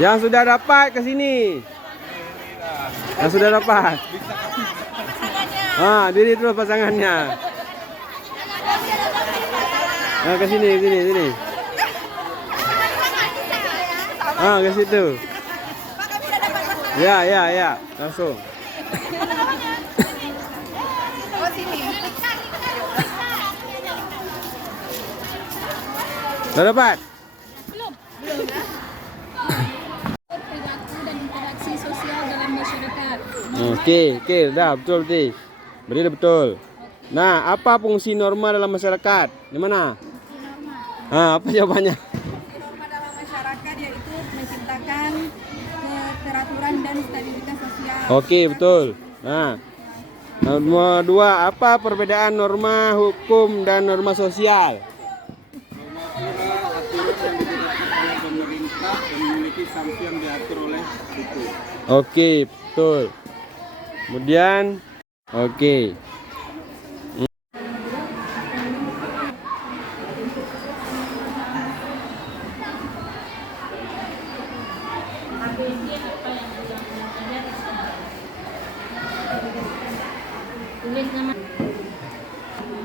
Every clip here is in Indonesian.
Yang sudah dapat ke sini. Yang sudah dapat. Diri terus pasangannya. Nah, ke sini, sini. Ke situ. Ya, langsung. Sudah dapat? Belum. Perilaku dan interaksi sosial dalam masyarakat. Oke, udah betul. Beri betul. Nah, apa fungsi norma dalam masyarakat? Gimana? Apa jawabannya? Fungsi norma dalam masyarakat yaitu menciptakan keteraturan dan stabilitas sosial. Oke, betul. Nah, nomor 2, apa perbedaan norma hukum dan norma sosial? Aturan yang ditetapkan oleh pemerintah dan memiliki sanksi yang diatur oleh hukum. Oke, betul. Kemudian, oke.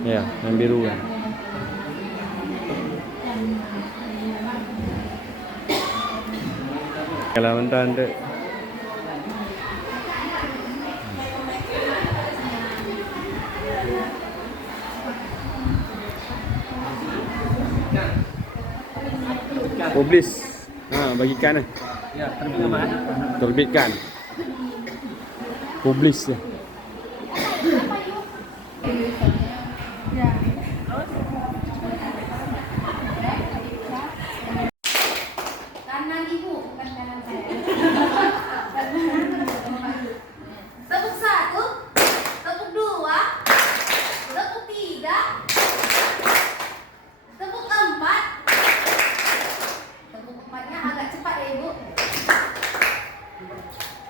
Ya, yang biru kan. Kalau mentan dek. Publis. Bagikan. Ya, terbitkan mana? Terbitkan. Publis ya. Kanan ibu, bukan kanan saya. Tepuk 1, tepuk 2, tepuk 3, tepuk 4. Tepuk 4-nya agak cepat ya ibu.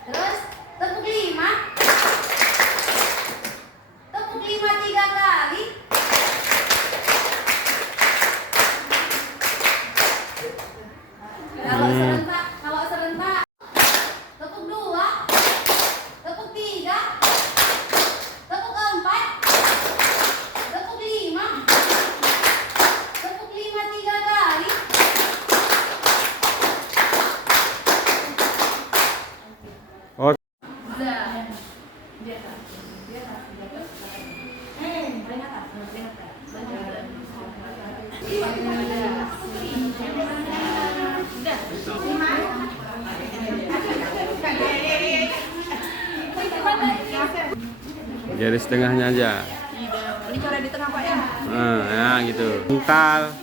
Terus tepuk 5. Tepuk 5 3 kali. Kalau serentak, tepuk 2, tepuk 3, tepuk 4, tepuk 5, tepuk 5 3 kali. Oh. Garis tengahnya aja. Ini coret di tengah Pak ya. Ya gitu. Kental.